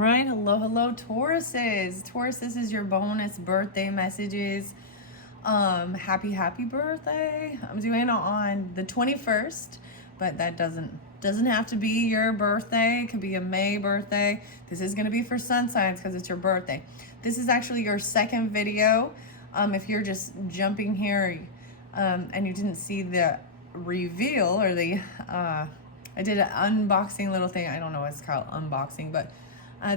right, hello, Tauruses. Taurus, this is your bonus birthday messages. Happy birthday. I'm doing it on the 21st, but that doesn't have to be your birthday. It could be a May birthday. This is gonna be for sun signs because it's your birthday. This is actually your second video. If you're just jumping here and you didn't see the reveal or the I did an unboxing little thing. I don't know what it's called, unboxing, but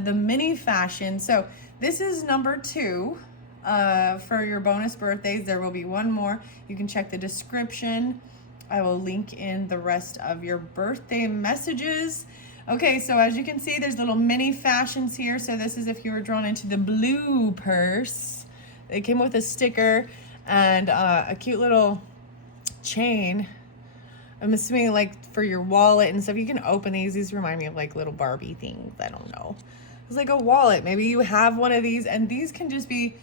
the mini fashion. So this is number 2 for your bonus birthdays. There will be one more. You can check the description. I will link in the rest of your birthday messages. Okay, so as you can see, there's little mini fashions here. So this is if you were drawn into the blue purse. It came with a sticker and a cute little chain. I'm assuming like for your wallet and stuff. You can open these. These remind me of like little Barbie things. I don't know. It's like a wallet. Maybe you have one of these, and these can just be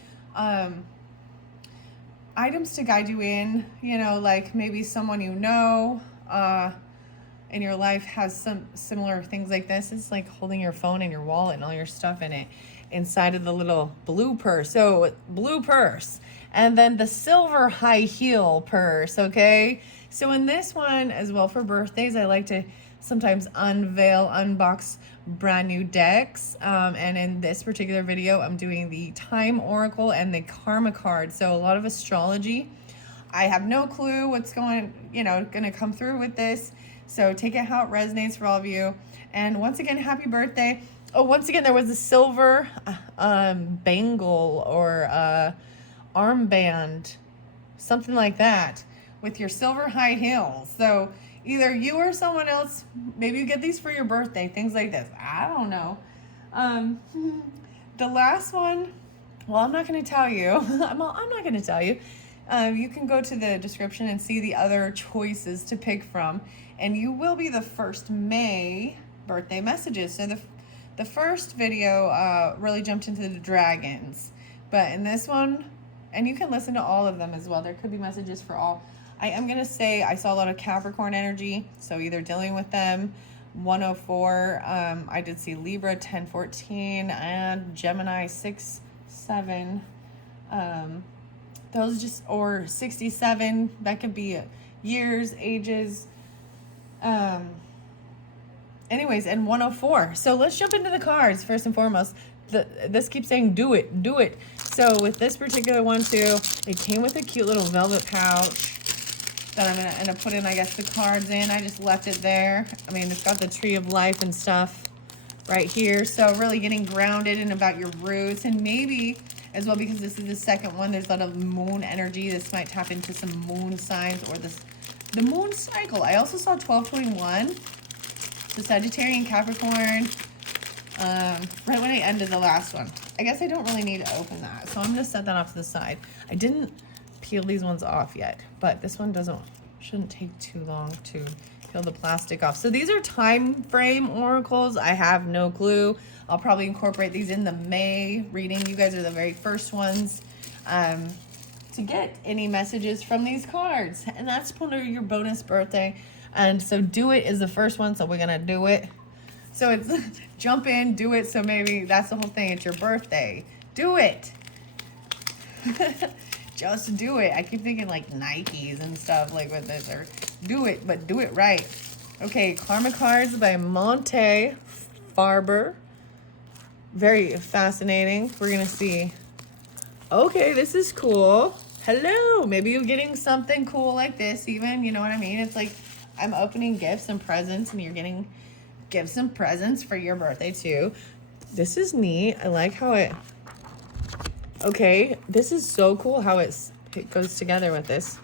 items to guide you in, you know, like maybe someone you know in your life has some similar things like this. It's like holding your phone and your wallet and all your stuff in it inside of the little blue purse. So blue purse. And then the silver high heel purse, okay? So in this one as well for birthdays, I like to sometimes unbox brand new decks. And in this particular video, I'm doing the Time Oracle and the Karma card. So a lot of astrology. I have no clue what's gonna come through with this. So take it how it resonates for all of you. And once again, happy birthday. Oh, once again, there was a silver bangle or armband, something like that, with your silver high heels. So either you or someone else, maybe you get these for your birthday, things like this. I don't know. The last one, well, I'm not going to tell you. I'm not going to tell you. You can go to the description and see the other choices to pick from, and you will be the first May birthday messages. So the first video really jumped into the dragons, but in this one, and you can listen to all of them as well. There could be messages for all. I am going to say I saw a lot of Capricorn energy, so either dealing with them, 104. I did see Libra, 1014, and Gemini, 67. Those just, or 67. That could be years, ages. Anyways, and 104. So let's jump into the cards first and foremost. This keeps saying do it. So with this particular one too, it came with a cute little velvet pouch that I'm gonna end up putting, I guess, the cards in. I just left it there. I mean, it's got the tree of life and stuff right here. So really getting grounded in about your roots, and maybe as well, because this is the second one, there's a lot of moon energy. This might tap into some moon signs or the moon cycle. I also saw 1221, the Sagittarian, Capricorn, right when I ended the last one. I guess I don't really need to open that, so I'm gonna set that off to the side. I didn't peel these ones off yet, but this one shouldn't take too long to peel the plastic off. So these are time frame oracles. I have no clue. I'll probably incorporate these in the May reading. You guys are the very first ones to get any messages from these cards, and that's for your bonus birthday. And so do it is the first one, so we're gonna do it. So it's jump in, do it. So maybe that's the whole thing. It's your birthday. Do it. Just do it. I keep thinking like Nikes and stuff like with this, or do it, but do it right. Okay, Karma cards by Monte Farber. Very fascinating. We're gonna see. Okay, this is cool. Hello. Maybe you're getting something cool like this even, you know what I mean? It's like I'm opening gifts and presents, and you're getting gifts and presents for your birthday too. This is neat. I like how it, okay, this is so cool how it goes together with this.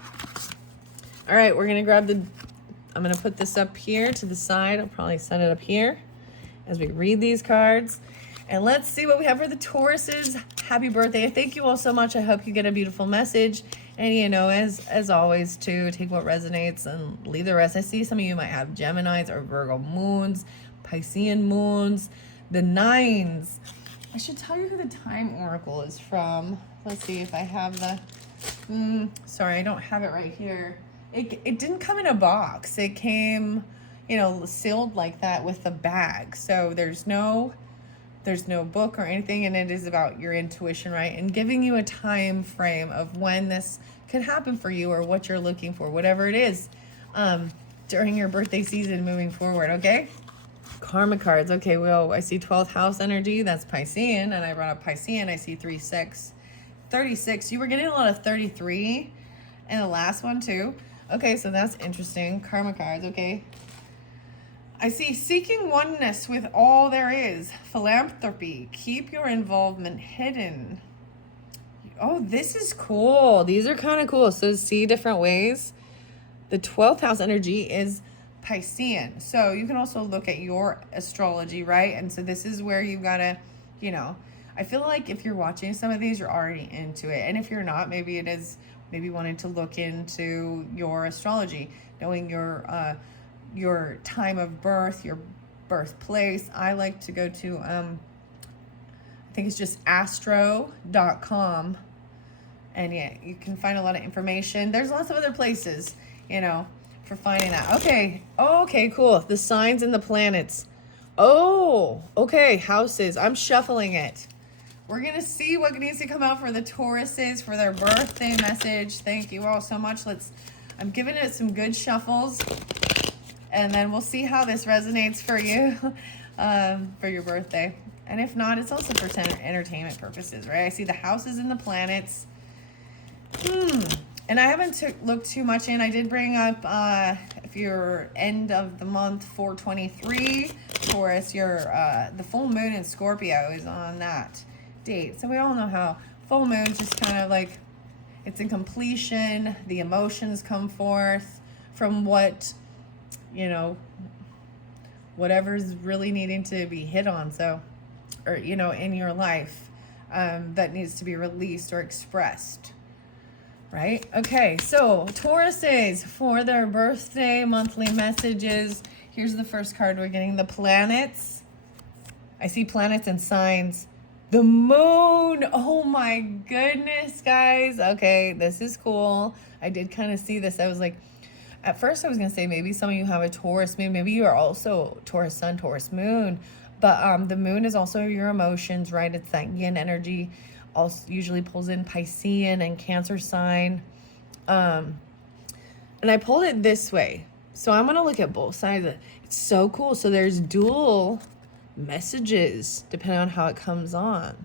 All right, we're gonna grab I'm gonna put this up here to the side. I'll probably set it up here as we read these cards. And let's see what we have for the Tauruses. Happy birthday. Thank you all so much. I hope you get a beautiful message. And, you know, as always, too, take what resonates and leave the rest. I see some of you might have Geminis or Virgo moons, Piscean moons, the nines. I should tell you who the Time Oracle is from. Let's see if I have the... sorry, I don't have it right here. It didn't come in a box. It came, you know, sealed like that with a bag. So there's no There's no book or anything, and it is about your intuition, right? And giving you a time frame of when this could happen for you or what you're looking for, whatever it is, during your birthday season moving forward, okay? Karma cards. Okay, well, I see 12th house energy. That's Piscean, and I brought up Piscean. I see 3, 6, 36. You were getting a lot of 33 in the last one, too. Okay, so that's interesting. Karma cards, okay. I see seeking oneness with all there is. Philanthropy. Keep your involvement hidden. Oh, this is cool. These are kind of cool. So see different ways. The 12th house energy is Piscean. So you can also look at your astrology, right? And so this is where you've got to, you know, I feel like if you're watching some of these, you're already into it. And if you're not, maybe it is maybe wanting to look into your astrology, knowing your time of birth, your birthplace. I like to go to, I think it's just astro.com. And yeah, you can find a lot of information. There's lots of other places, you know, for finding that. Okay. Oh, okay, cool. The signs and the planets. Oh, okay. Houses. I'm shuffling it. We're going to see what needs to come out for the Tauruses for their birthday message. Thank you all so much. I'm giving it some good shuffles. And then we'll see how this resonates for you for your birthday. And if not, it's also for entertainment purposes, right? I see the houses and the planets. And I haven't looked too much in. I did bring up, if you're end of the month 423, Taurus, the full moon in Scorpio is on that date. So we all know how full moon just kind of like, it's in completion. The emotions come forth from what, you know, whatever's really needing to be hit on. So, or, you know, in your life, that needs to be released or expressed. Right? Okay, so Tauruses for their birthday monthly messages. Here's the first card we're getting, the planets. I see planets and signs. The moon. Oh my goodness, guys. Okay, this is cool. I did kind of see this. I was like, at first I was going to say maybe some of you have a Taurus moon. Maybe you are also Taurus sun, Taurus moon. But the moon is also your emotions, right? It's that yin energy. Also usually pulls in Piscean and Cancer sign. And I pulled it this way. So I'm going to look at both sides. It's so cool. So there's dual messages depending on how it comes on.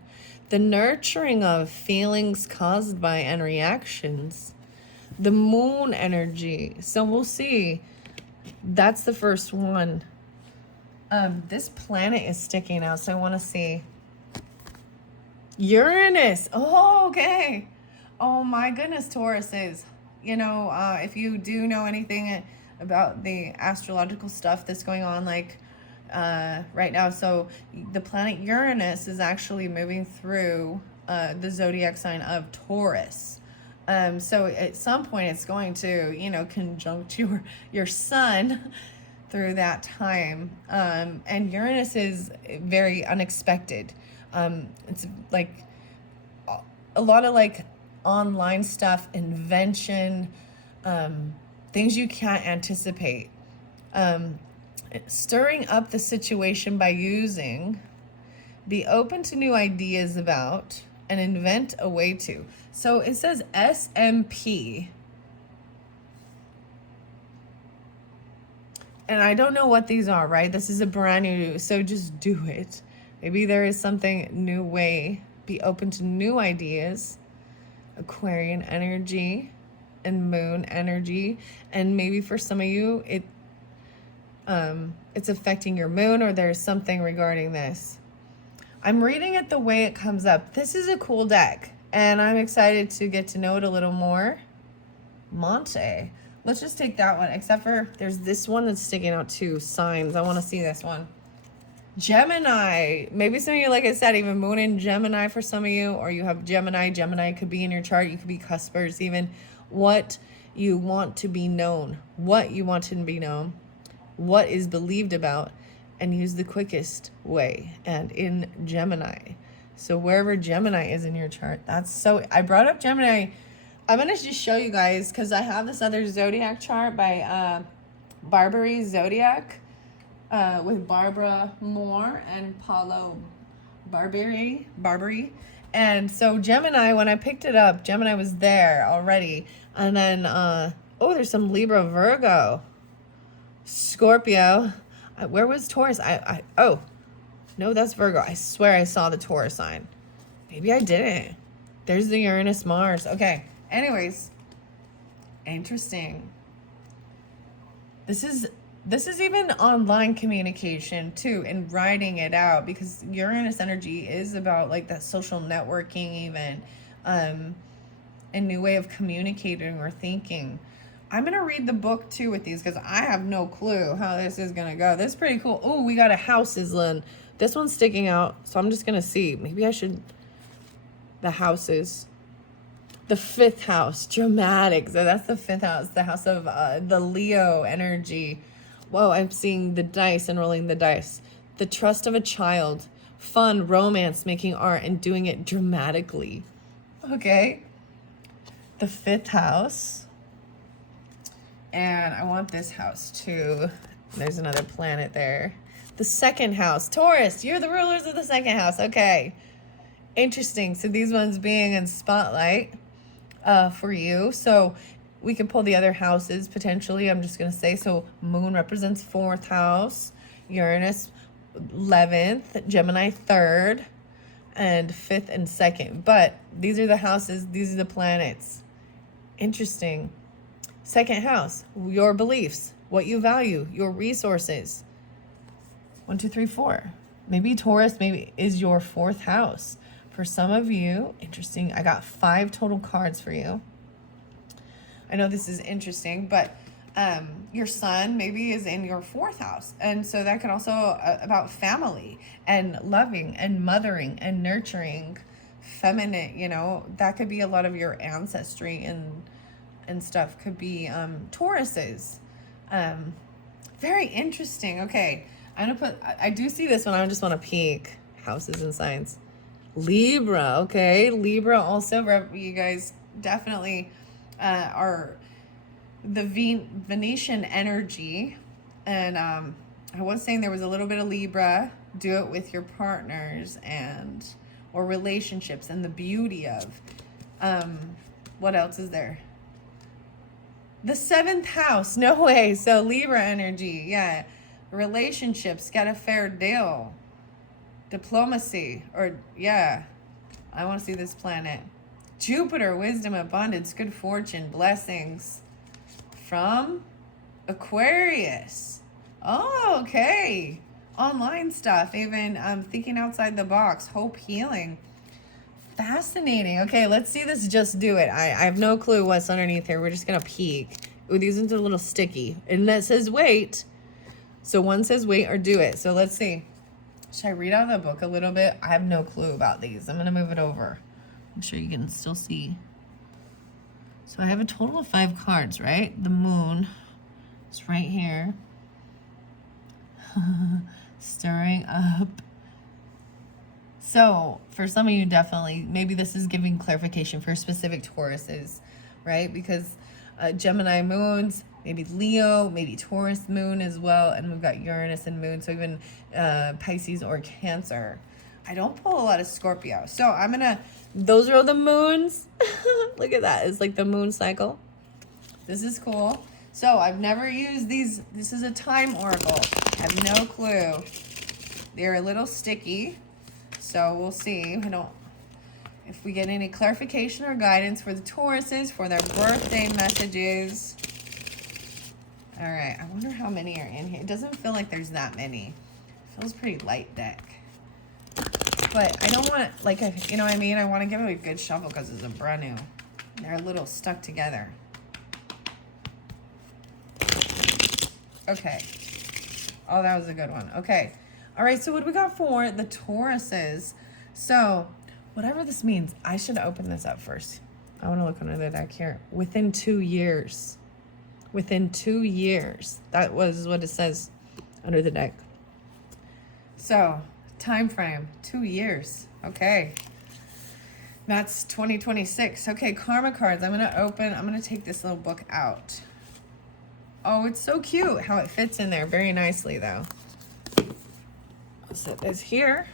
The nurturing of feelings caused by and reactions. The moon energy. So we'll see. That's the first one. This planet is sticking out. So I want to see. Uranus. Oh, okay. Oh my goodness, Tauruses. You know, if you do know anything about the astrological stuff that's going on, like right now, so the planet Uranus is actually moving through the zodiac sign of Taurus. So at some point it's going to, you know, conjunct your sun through that time. And Uranus is very unexpected. It's like a lot of like online stuff, invention, things you can't anticipate. Stirring up the situation by using, be open to new ideas about, and invent a way to. So it says SMP. And I don't know what these are, right? This is a brand new, so just do it. Maybe there is something new way. Be open to new ideas. Aquarian energy and moon energy. And maybe for some of you, it's affecting your moon, or there's something regarding this. I'm reading it the way it comes up. This is a cool deck, and I'm excited to get to know it a little more. Monte. Let's just take that one, except for there's this one that's sticking out too. Signs. I want to see this one. Gemini. Maybe some of you, like I said, even moon in Gemini for some of you, or you have Gemini. Gemini could be in your chart. You could be cuspers even. What you want to be known. What you want to be known. What is believed about. And use the quickest way. And in Gemini. So wherever Gemini is in your chart, that's so... I brought up Gemini. I'm going to just show you guys, because I have this other zodiac chart by Barbary Zodiac. With Barbara Moore and Paulo Barbary. And so Gemini, when I picked it up, Gemini was there already. And then, oh, there's some Libra, Virgo, Scorpio. Where was Taurus? Oh, no, that's Virgo. I swear I saw the Taurus sign. Maybe I didn't. There's the Uranus, Mars. Okay. Anyways, interesting. This is even online communication too, and writing it out, because Uranus energy is about like that social networking, even a new way of communicating or thinking. I'm gonna read the book too with these, because I have no clue how this is gonna go. This is pretty cool. Oh, we got a house, Island. This one's sticking out, so I'm just gonna see. Maybe I should. The houses. The 5th house, dramatic. So that's the 5th house, the house of the Leo energy. Whoa, I'm seeing the dice and rolling the dice. The trust of a child, fun, romance, making art, and doing it dramatically. Okay. The 5th house. And I want this house too. There's another planet there. The 2nd house, Taurus, you're the rulers of the 2nd house. Okay. Interesting. So these ones being in spotlight for you. So we can pull the other houses potentially. I'm just going to say, so Moon represents 4th house, Uranus 11th, Gemini 3rd, and 5th and 2nd. But these are the houses. These are the planets. Interesting. 2nd house, your beliefs, what you value, your resources. 1, 2, 3, 4. Maybe Taurus maybe is your 4th house. For some of you, interesting. I got 5 total cards for you. I know this is interesting, but your sun maybe is in your 4th house. And so that could also about family and loving and mothering and nurturing, feminine, you know, that could be a lot of your ancestry and stuff could be Tauruses. Very interesting. Okay. I'm going to put, I do see this one. I just want to peek. Houses and signs. Libra. Okay. Libra also, you guys definitely are the Venetian energy. And I was saying there was a little bit of Libra. Do it with your partners and or relationships and the beauty of. What else is there? The 7th house. No way. So Libra energy. Yeah. Relationships. Get a fair deal. Diplomacy. Or, yeah. I want to see this planet. Jupiter. Wisdom, abundance, good fortune, blessings. From Aquarius. Oh, okay. Online stuff. Even thinking outside the box. Hope, healing. Fascinating. Okay, let's see this just do it. I have no clue what's underneath here. We're just going to peek. Ooh, these ones are a little sticky. And that says wait. So one says wait or do it. So let's see. Should I read out of the book a little bit? I have no clue about these. I'm going to move it over. I'm sure you can still see. So I have a total of 5 cards, right? The moon is right here. Stirring up. So for some of you, definitely, maybe this is giving clarification for specific Tauruses, right? Because Gemini moons, maybe Leo, maybe Taurus moon as well. And we've got Uranus and moon. So even Pisces or Cancer. I don't pull a lot of Scorpio. So I'm going to, those are all the moons. Look at that. It's like the moon cycle. This is cool. So I've never used these. This is a time oracle. I have no clue. They're a little sticky. So we'll see. I don't, if we get any clarification or guidance for the Tauruses for their birthday messages. All right. I wonder how many are in here. It doesn't feel like there's that many. It feels pretty light deck. But I don't want, like, you know what I mean? I want to give it a good shuffle because it's a brand new. They're a little stuck together. Okay. Oh, that was a good one. Okay. All right. So what do we got for the Tauruses? So whatever this means, I should open this up first. I want to look under the deck here. Within 2 years. Within 2 years. That was what it says under the deck. So time frame, 2 years. Okay. That's 2026. Okay, karma cards. I'm going to open. I'm going to take this little book out. Oh, it's so cute how it fits in there very nicely, though. I'll set this here.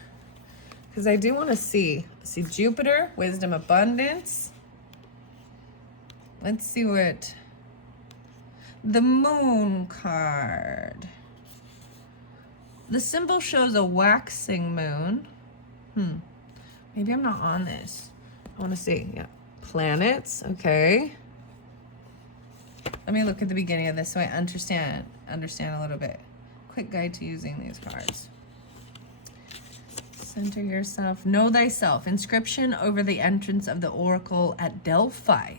Because I do want to see Jupiter, wisdom, abundance. Let's see what the moon card. The symbol shows a waxing moon. Maybe I'm not on this. I want to see. Yeah. Planets. Okay. Let me look at the beginning of this so I understand a little bit. Quick guide to using these cards. Center yourself. Know thyself. Inscription over the entrance of the oracle at Delphi.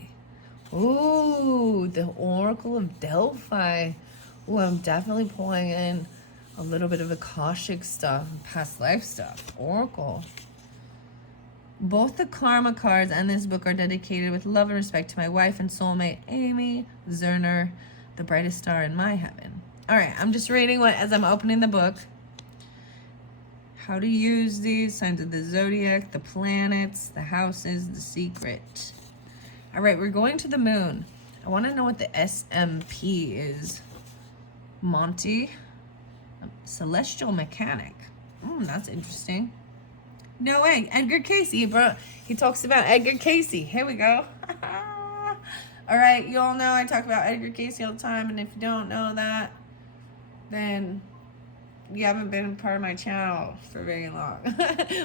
Ooh, the oracle of Delphi. Ooh, I'm definitely pulling in a little bit of Akashic stuff, past life stuff. Oracle. Both the karma cards and this book are dedicated with love and respect to my wife and soulmate, Amy Zerner, the brightest star in my heaven. All right, I'm just reading what as I'm opening the book. How to use these, signs of the zodiac, the planets, the houses, the secret. All right, we're going to the moon. I want to know what the SMP is. Monty, celestial mechanic. That's interesting. No way, Edgar Casey, bro. He talks about Edgar Casey. Here we go. All right, you all know I talk about Edgar Casey all the time, and if you don't know that, then you haven't been part of my channel for very long,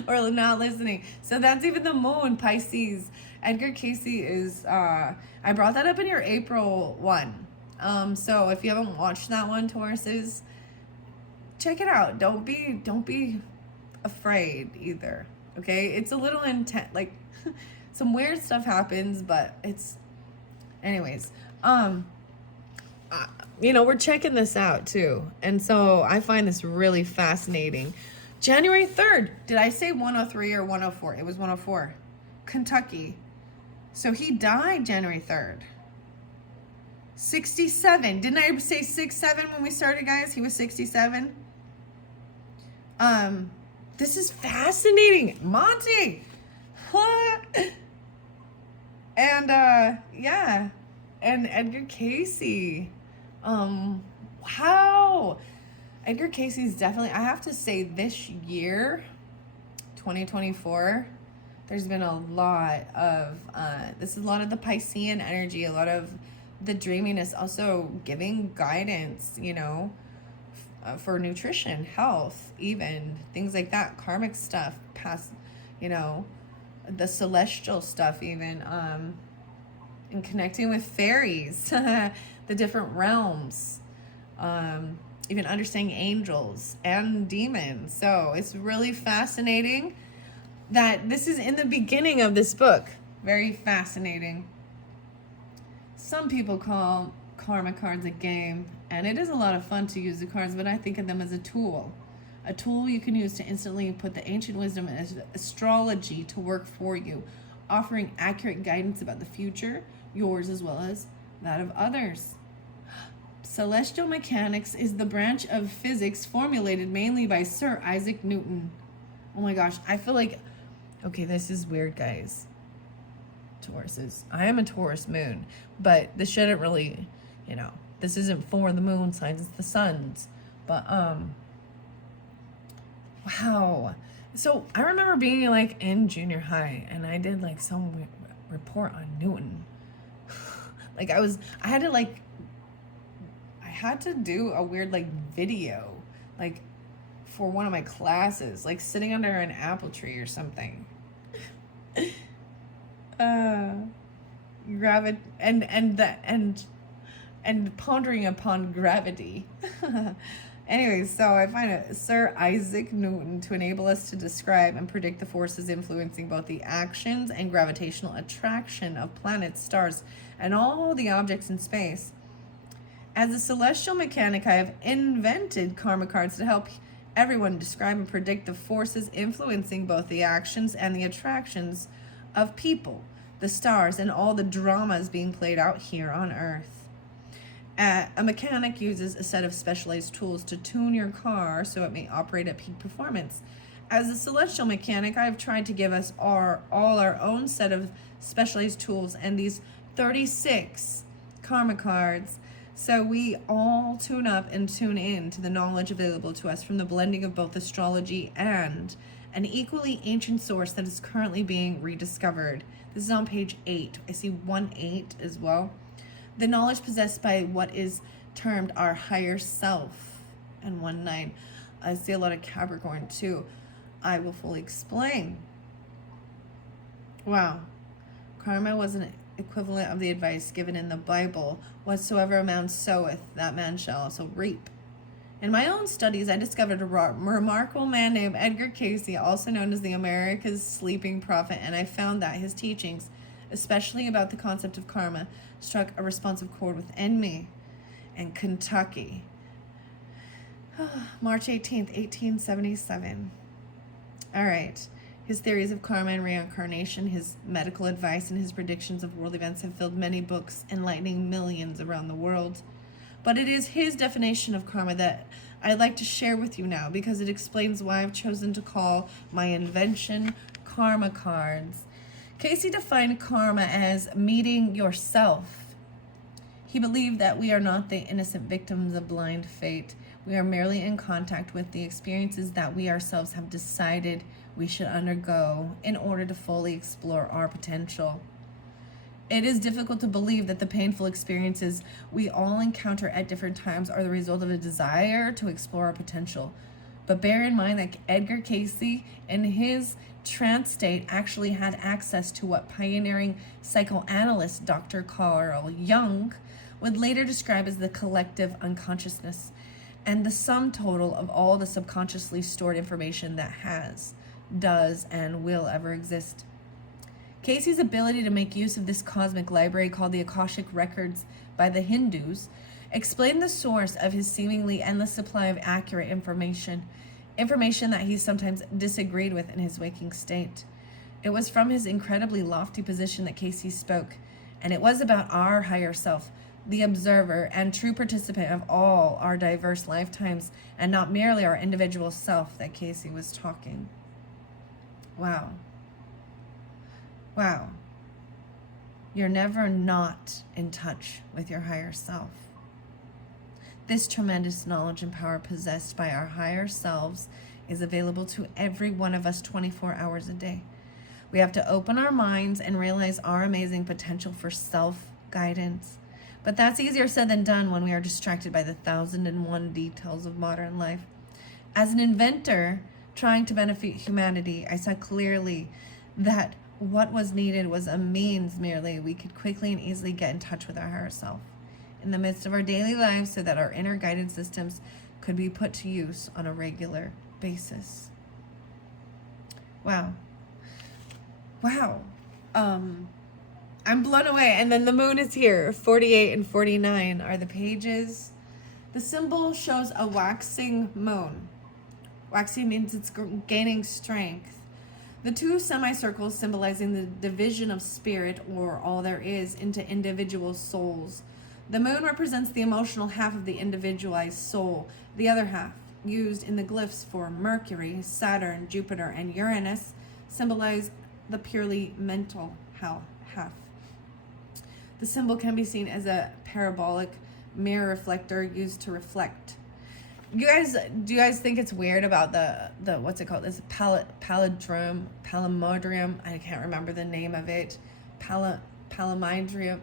or not listening. So that's even the moon, Pisces. Edgar Casey is, I brought that up in your April one. So if you haven't watched that one, Tauruses, check it out. Don't be afraid either. Okay, it's a little intense. Like some weird stuff happens, but it's, anyways. We're checking this out too, and so I find this really fascinating. January 3rd. Did I say 103 or 104? It was 104. Kentucky. So he died January 3rd. 67. Didn't I say 67 when we started, guys? He was 67. This is fascinating. Monty. What? And yeah. And Edgar Casey. Wow. Edgar Casey's definitely, I have to say, this year, 2024, there's been a lot of, this is a lot of the Piscean energy, a lot of the dreaminess, also giving guidance, for nutrition, health, even things like that, karmic stuff, past, the celestial stuff, even, and connecting with fairies, the different realms, even understanding angels and demons. So it's really fascinating that this is in the beginning of this book. Very fascinating. Some people call karma cards a game, and it is a lot of fun to use the cards, but I think of them as a tool you can use to instantly put the ancient wisdom and astrology to work for you, offering accurate guidance about the future, yours as well as that of others. Celestial mechanics is the branch of physics formulated mainly by Sir Isaac Newton. Oh my gosh, I feel like, okay, this is weird, guys. Tauruses. I am a Taurus moon, but this shouldn't really, this isn't for the moon signs, it's the suns. But, wow. So I remember being like in junior high, and I did like some report on Newton. Like I had to do a weird like video, like for one of my classes, like sitting under an apple tree or something. And pondering upon gravity. Anyways, so I find it Sir Isaac Newton to enable us to describe and predict the forces influencing both the actions and gravitational attraction of planets, stars, and all the objects in space. As a celestial mechanic, I have invented karma cards to help everyone describe and predict the forces influencing both the actions and the attractions of people, the stars, and all the dramas being played out here on Earth. A mechanic uses a set of specialized tools to tune your car so it may operate at peak performance. As a celestial mechanic, I have tried to give us all our own set of specialized tools and these 36 karma cards, so we all tune up and tune in to the knowledge available to us from the blending of both astrology and an equally ancient source that is currently being rediscovered. This is on page 8. I see 1-8 as well. The knowledge possessed by what is termed our higher self. And 1-9. I see a lot of Capricorn too. I will fully explain. Wow. Karma was an equivalent of the advice given in the Bible. Whatsoever a man soweth, that man shall also reap. In my own studies, I discovered a remarkable man named Edgar Cayce, also known as the America's Sleeping Prophet, and I found that his teachings, especially about the concept of karma, struck a responsive chord within me. And Kentucky, March 18th, 1877. All right. His theories of karma and reincarnation, his medical advice, and his predictions of world events have filled many books, enlightening millions around the world. But it is his definition of karma that I'd like to share with you now, because it explains why I've chosen to call my invention karma cards. Cayce defined karma as meeting yourself. He believed that we are not the innocent victims of blind fate. We are merely in contact with the experiences that we ourselves have decided we should undergo in order to fully explore our potential. It is difficult to believe that the painful experiences we all encounter at different times are the result of a desire to explore our potential. But bear in mind that Edgar Cayce, in his trance state, actually had access to what pioneering psychoanalyst Dr. Carl Jung would later describe as the collective unconsciousness, and the sum total of all the subconsciously stored information that has, does, and will ever exist. Cayce's ability to make use of this cosmic library, called the Akashic Records by the Hindus, explained the source of his seemingly endless supply of accurate information that he sometimes disagreed with in his waking state. It was from his incredibly lofty position that Cayce spoke, and it was about our higher self, the observer and true participant of all our diverse lifetimes, and not merely our individual self, that Cayce was talking. Wow. Wow. You're never not in touch with your higher self. This tremendous knowledge and power possessed by our higher selves is available to every one of us 24 hours a day. We have to open our minds and realize our amazing potential for self-guidance. But that's easier said than done when we are distracted by the 1,001 details of modern life. As an inventor trying to benefit humanity, I saw clearly that what was needed was a means merely we could quickly and easily get in touch with our higher self in the midst of our daily lives, so that our inner guidance systems could be put to use on a regular basis. Wow. I'm blown away. And then the moon is here. 48 and 49 are the pages. The symbol shows a waxing moon. Waxing means it's gaining strength. The two semicircles symbolizing the division of spirit, or all there is, into individual souls. The moon represents the emotional half of the individualized soul. The other half, used in the glyphs for Mercury, Saturn, Jupiter, and Uranus, symbolize the purely mental half. The symbol can be seen as a parabolic mirror reflector used to reflect. Do you guys think it's weird about the what's it called? This palindrome, I can't remember the name of it. Palindrome.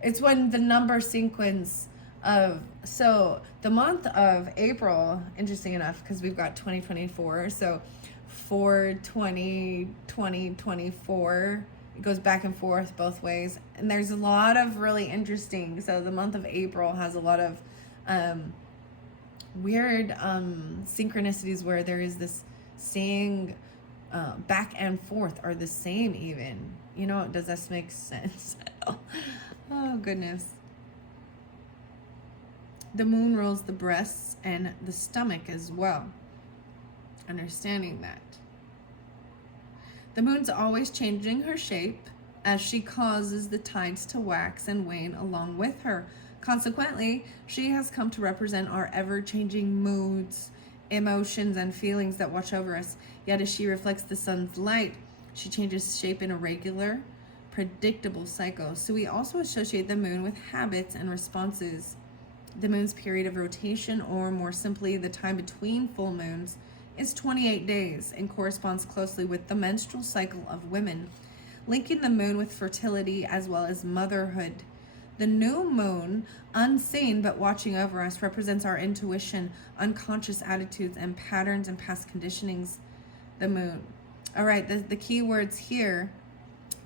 It's when the number sequence of, so the month of April, interesting enough, because we've got 2024, so 4/20/2024, it goes back and forth both ways, and there's a lot of really interesting, so the month of April has a lot of weird synchronicities where there is this seeing back and forth are the same even. Does this make sense? Oh, goodness. The moon rules the breasts and the stomach as well. Understanding that. The moon's always changing her shape as she causes the tides to wax and wane along with her. Consequently, she has come to represent our ever-changing moods, emotions, and feelings that watch over us. Yet as she reflects the sun's light, she changes shape in a regular, predictable cycle. So we also associate the moon with habits and responses. The moon's period of rotation, or more simply, the time between full moons, is 28 days and corresponds closely with the menstrual cycle of women, linking the moon with fertility as well as motherhood. The new moon, unseen but watching over us, represents our intuition, unconscious attitudes, and patterns and past conditionings. The moon. All right, the key words here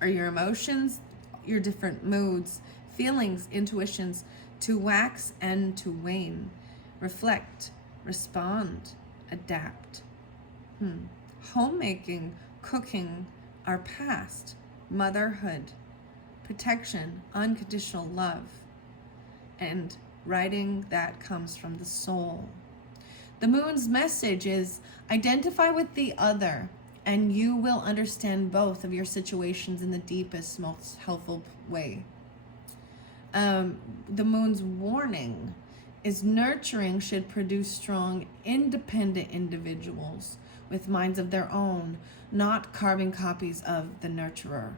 are your emotions, your different moods, feelings, intuitions, to wax and to wane, reflect, respond, adapt. Homemaking, cooking, our past, motherhood, protection, unconditional love, and writing that comes from the soul. The moon's message is identify with the other, and you will understand both of your situations in the deepest, most helpful way. The moon's warning is nurturing should produce strong, independent individuals with minds of their own, not carbon copies of the nurturer.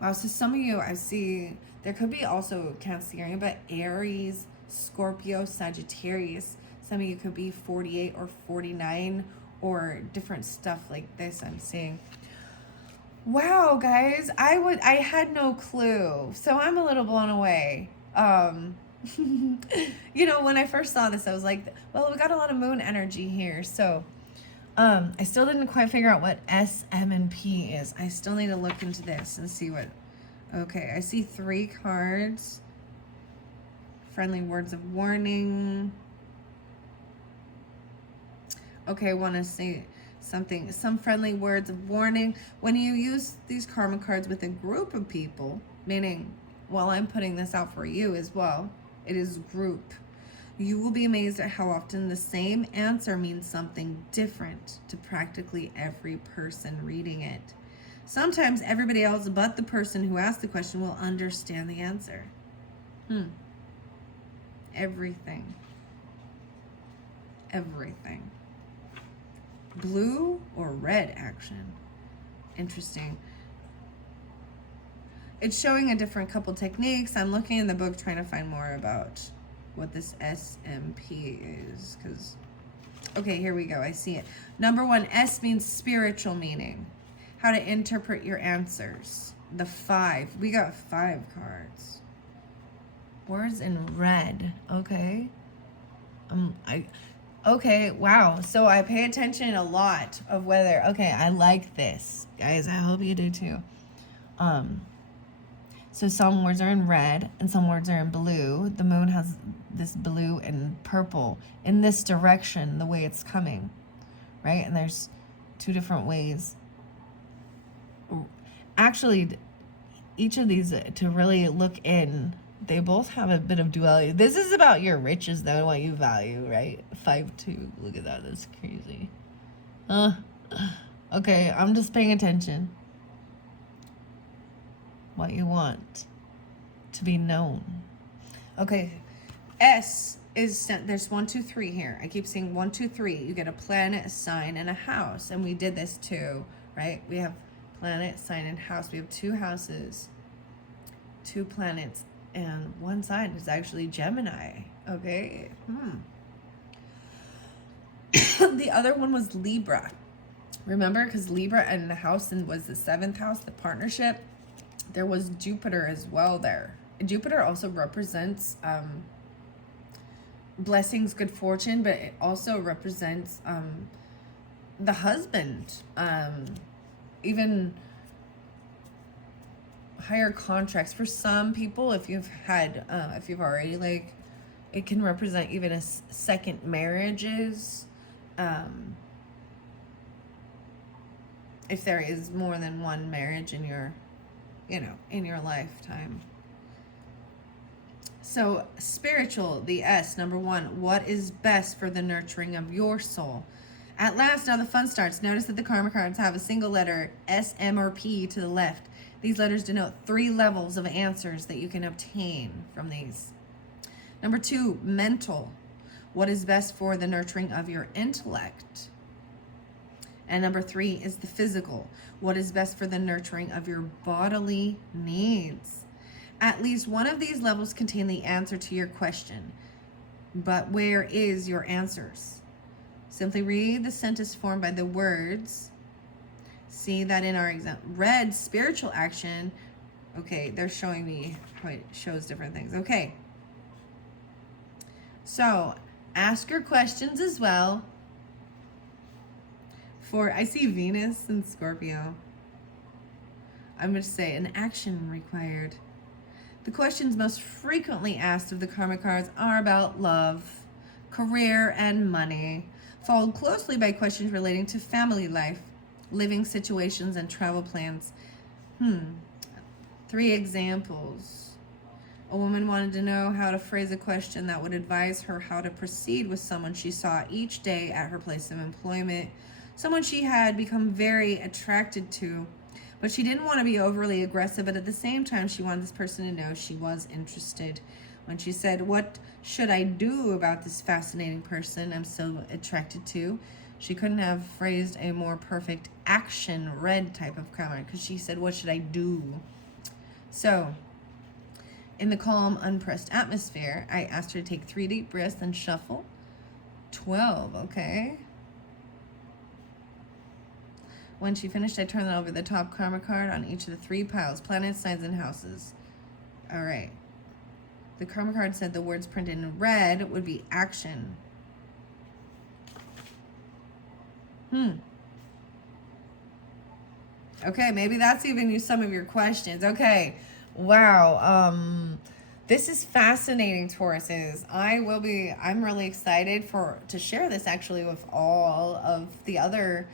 Wow, so some of you, I see, there could be also Cancerian, but Aries, Scorpio, Sagittarius. Some of you could be 48 or 49 or different stuff like this I'm seeing. Wow, guys, I had no clue. So I'm a little blown away. You know, when I first saw this, I was like, well, we got a lot of moon energy here. So I still didn't quite figure out what S, M, and P is. I still need to look into this and see what. Okay, I see 3 cards. Friendly words of warning. Okay, I want to say something. Some friendly words of warning. When you use these karma cards with a group of people, meaning, well, I'm putting this out for you as well. It is group. You will be amazed at how often the same answer means something different to practically every person reading it. Sometimes everybody else but the person who asked the question will understand the answer. Everything. Everything. Blue or red action. Interesting. It's showing a different couple techniques. I'm looking in the book trying to find more about what this SMP is, because okay, here we go. I see it. Number 1, S means spiritual meaning. How to interpret your answers. The 5. We got 5 cards. Words in red. Okay. Okay, wow. So I pay attention a lot of whether, okay, I like this. Guys, I hope you do too. So some words are in red and some words are in blue. The moon has this blue and purple in this direction, the way it's coming, right? And there's 2 different ways. Actually, each of these, to really look in, they both have a bit of duality. This is about your riches, though, and what you value, right? 5-2. Look at that. That's crazy. Okay, I'm just paying attention. What you want to be known. Okay, S is, there's 1, 2, 3 here. I keep saying 1, 2, 3. You get a planet, a sign, and a house. And we did this too, right? We have planet, sign, and house. We have 2 houses, 2 planets, and 1 sign is actually Gemini. Okay. The other one was Libra. Remember, because Libra and the house and was the 7th house, the partnership. There was Jupiter as well there. And Jupiter also represents blessings, good fortune, but it also represents the husband, even higher contracts for some people. If you've had, if you've already, like, it can represent even a second marriages. If there is more than one marriage in your, in your lifetime. So spiritual, the S, number 1, what is best for the nurturing of your soul? At last, now the fun starts. Notice that the karma cards have a single letter, S, M, or P to the left. These letters denote 3 levels of answers that you can obtain from these. Number 2, mental. What is best for the nurturing of your intellect? And number 3 is the physical. What is best for the nurturing of your bodily needs? At least one of these levels contain the answer to your question. But where is your answers? Simply read the sentence formed by the words. See that in our example, red, spiritual action. Okay, they're showing me how it shows different things. Okay. So, ask your questions as well. For, I see Venus and Scorpio. I'm going to say an action required. The questions most frequently asked of the karmic cards are about love, career, and money, followed closely by questions relating to family life, living situations, and travel plans. 3 examples. A woman wanted to know how to phrase a question that would advise her how to proceed with someone she saw each day at her place of employment, someone she had become very attracted to, but she didn't want to be overly aggressive, but at the same time, she wanted this person to know she was interested. When she said, "What should I do about this fascinating person I'm so attracted to?" she couldn't have phrased a more perfect action red type of comment, because she said, "What should I do?" So, in the calm, unpressed atmosphere, I asked her to take 3 deep breaths and shuffle. 12, okay? When she finished, I turned over the top karma card on each of the 3 piles, planets, signs, and houses. All right. The karma card said the words printed in red would be action. Okay, maybe that's even some of your questions. Okay. Wow. This is fascinating, Tauruses. I'm really excited to share this actually with all of the other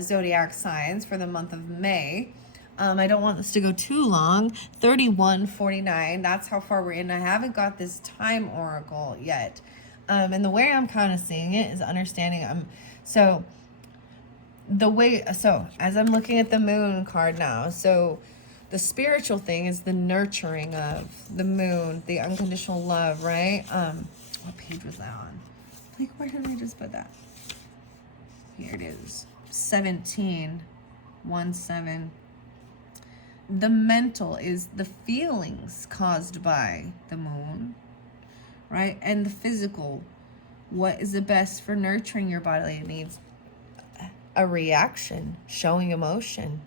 zodiac signs for the month of May. I don't want this to go too long. 31:49, that's how far we're in. I haven't got this time oracle yet. And the way I'm kind of seeing it is understanding so as I'm looking at the moon card now, so the spiritual thing is the nurturing of the moon, the unconditional love, right? What page was that on? Like, where did I just put that? Here it is. 17:17. The mental is the feelings caused by the moon, right? And the physical, what is the best for nurturing your bodily needs? A reaction, showing emotion.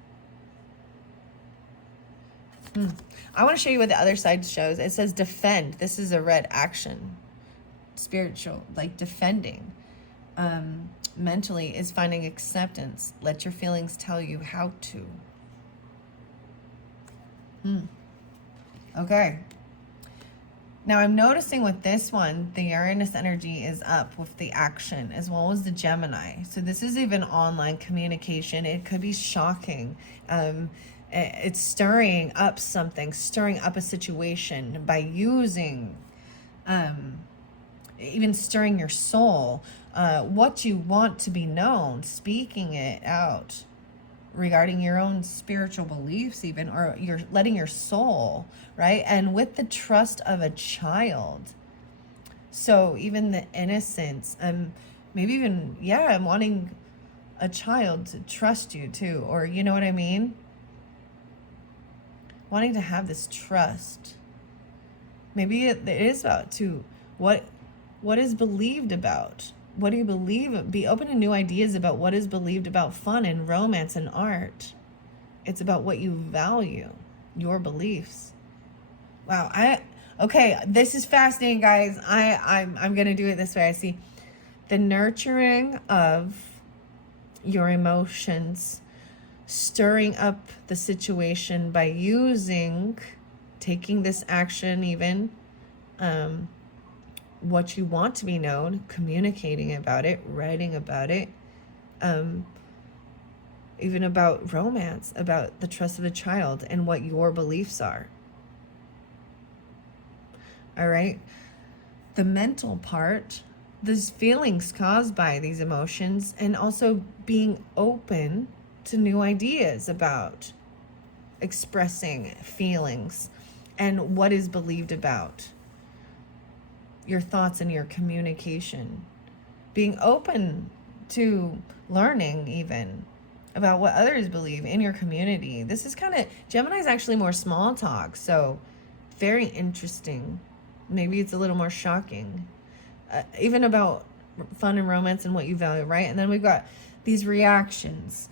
I want to show you what the other side shows. It says defend. This is a red action. Spiritual, like defending. Mentally is finding acceptance. Let your feelings tell you how to. Okay. Now I'm noticing with this one, the Uranus energy is up with the action as well as the Gemini. So this is even online communication. It could be shocking. It's stirring up something, stirring up a situation by using, even stirring your soul, what you want to be known, speaking it out regarding your own spiritual beliefs even, or you're letting your soul, right? And with the trust of a child. So even the innocence, maybe even, I'm wanting a child to trust you too, or you know what I mean? Wanting to have this trust. Maybe it is about what is believed about. What do you believe? Be open to new ideas about what is believed about fun and romance and art. It's about what you value, your beliefs. Wow. Okay, this is fascinating, guys. I'm gonna do it this way. I see the nurturing of your emotions, stirring up the situation by taking this action even, what you want to be known, communicating about it, writing about it, even about romance, about the trust of a child and what your beliefs are. All right. The mental part, these feelings caused by these emotions, and also being open to new ideas about expressing feelings and what is believed about your thoughts and your communication, being open to learning even about what others believe in your community. This is Gemini is actually more small talk, so very interesting. Maybe it's a little more shocking, even about fun and romance and what you value, right? And then we've got these reactions.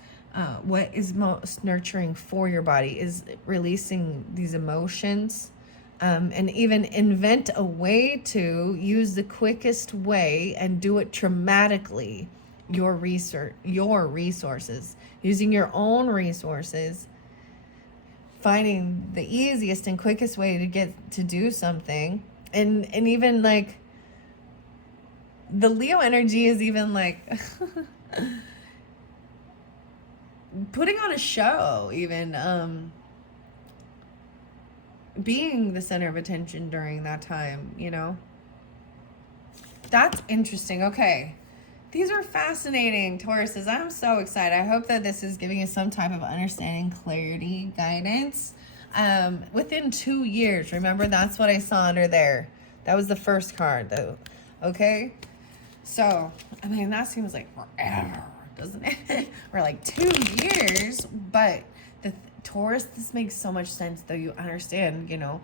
What is most nurturing for your body is releasing these emotions, and even invent a way to use the quickest way and do it dramatically. Your resources, using your own resources, finding the easiest and quickest way to get to do something. And even like the Leo energy is even like putting on a show, even being the center of attention during that time, you know? That's interesting. Okay. These are fascinating, Tauruses. I'm so excited. I hope that this is giving you some type of understanding, clarity, guidance. Within 2 years, remember, that's what I saw under there. That was the first card, though. Okay? So, I mean, that seems like forever, doesn't it? Or like 2 years. But the Taurus, this makes so much sense, though. You understand, you know,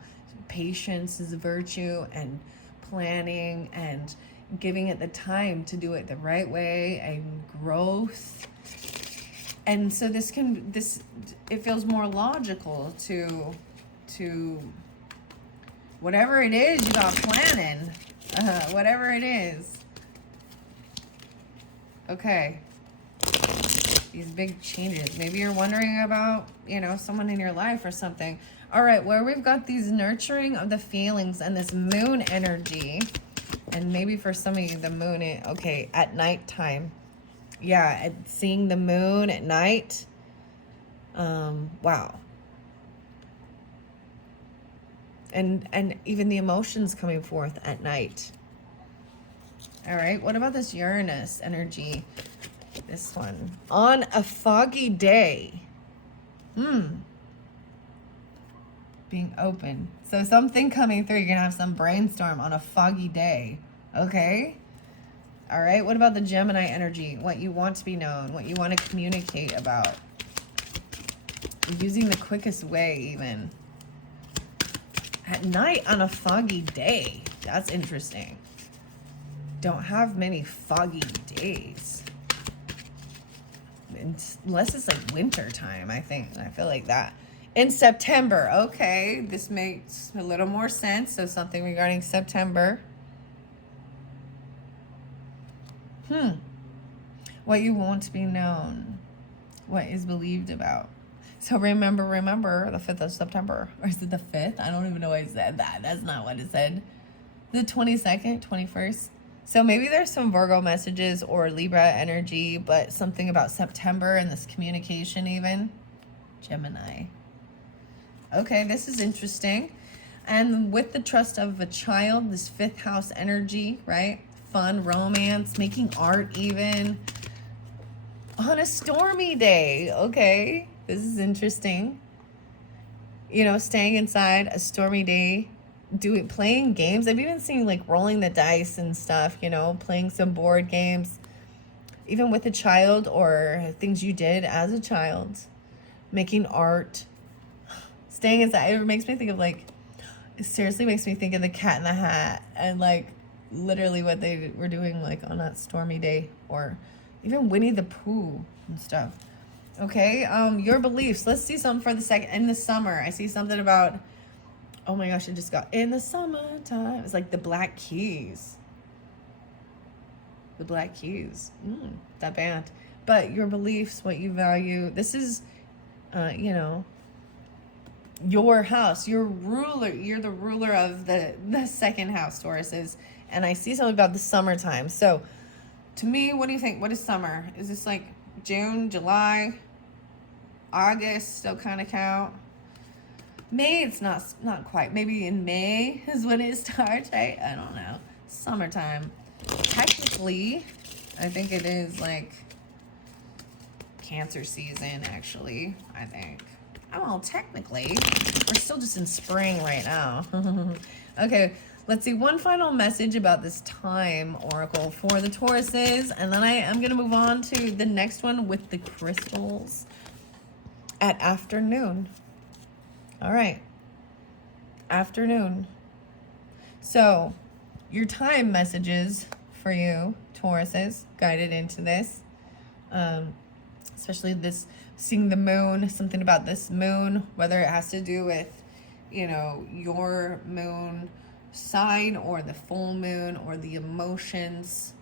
patience is a virtue, and planning, and giving it the time to do it the right way, and growth. And so it feels more logical to whatever it is you got planning, whatever it is. Okay. These big changes. Maybe you're wondering about, you know, someone in your life or something. All right, where we've got these nurturing of the feelings and this moon energy. And maybe for some of you, the moon, okay, at nighttime. Yeah, seeing the moon at night. Wow. And even the emotions coming forth at night. All right, what about this Uranus energy? This one. On a foggy day. Being open. So something coming through. You're going to have some brainstorm on a foggy day. Okay? All right. What about the Gemini energy? What you want to be known. What you want to communicate about. Using the quickest way even. At night on a foggy day. That's interesting. Don't have many foggy days. Unless it's like winter time, I think. I feel like that. In September. Okay, this makes a little more sense. So something regarding September. What you want to be known. What is believed about. So remember, the 5th of September. Or is it the 5th? I don't even know why I said that. That's not what it said. The 22nd, 21st. So maybe there's some Virgo messages or Libra energy, but something about September and this communication even. Gemini. Okay, this is interesting. And with the trust of a child, this 5th house energy, right? Fun, romance, making art even. On a stormy day, okay? This is interesting. You know, staying inside a stormy day. Playing games. I've even seen like rolling the dice and stuff, you know, playing some board games, even with a child, or things you did as a child, making art, staying inside. It makes me think of like, it seriously makes me think of the Cat in the Hat and like literally what they were doing like on that stormy day, or even Winnie the Pooh and stuff. Okay. Your beliefs. Let's see something for the second. In the summer, I see something about, oh my gosh, it just got in the summertime. It's like the Black Keys. The Black Keys. That band. But your beliefs, what you value. This is, you know, your house. Your ruler. You're the ruler of the second house, Tauruses. And I see something about the summertime. So, to me, what do you think? What is summer? Is this like June, July, August? Still kind of count? May, it's not quite. Maybe in May is when it starts, right? I don't know. Summertime. Technically, I think it is like Cancer season, actually, I think. Oh, technically. We're still just in spring right now. Okay, let's see. One final message about this time oracle for the Tauruses. And then I am going to move on to the next one with the crystals at afternoon. All right. Afternoon. So, your time messages for you, Tauruses guided into this. Especially this, seeing the moon, something about this moon, whether it has to do with, you know, your moon sign or the full moon or the emotions,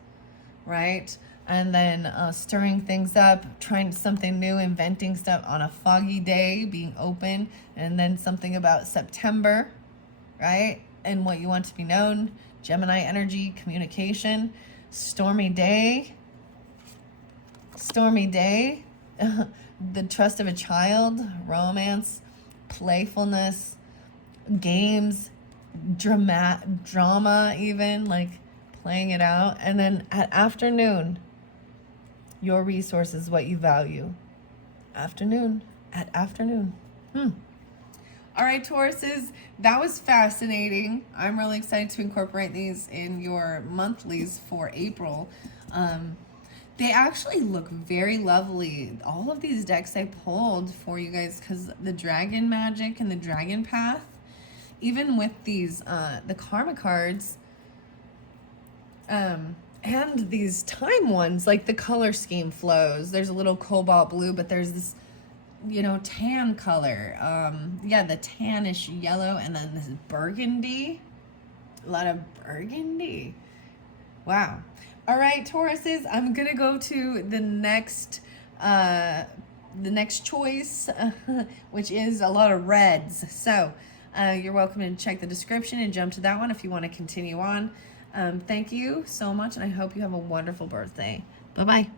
right? And then stirring things up, trying something new, inventing stuff on a foggy day, being open. And then something about September, right? And what you want to be known. Gemini energy, communication. Stormy day. Stormy day. The trust of a child. Romance. Playfulness. Games. Drama even. Like playing it out. And then at afternoon, your resources, what you value. Afternoon. At afternoon. All right, Tauruses, that was fascinating. I'm really excited to incorporate these in your monthlies for April. They actually look very lovely. All of these decks I pulled for you guys, because the dragon magic and the dragon path, even with these, the karma cards, and these time ones, like the color scheme flows. There's a little cobalt blue, but there's this, you know, tan color. Yeah, the tannish yellow, and then this burgundy. A lot of burgundy. Wow. All right, Tauruses, I'm gonna go to the next choice, which is a lot of reds. So you're welcome to check the description and jump to that one if you want to continue on. Thank you so much, and I hope you have a wonderful birthday. Bye-bye.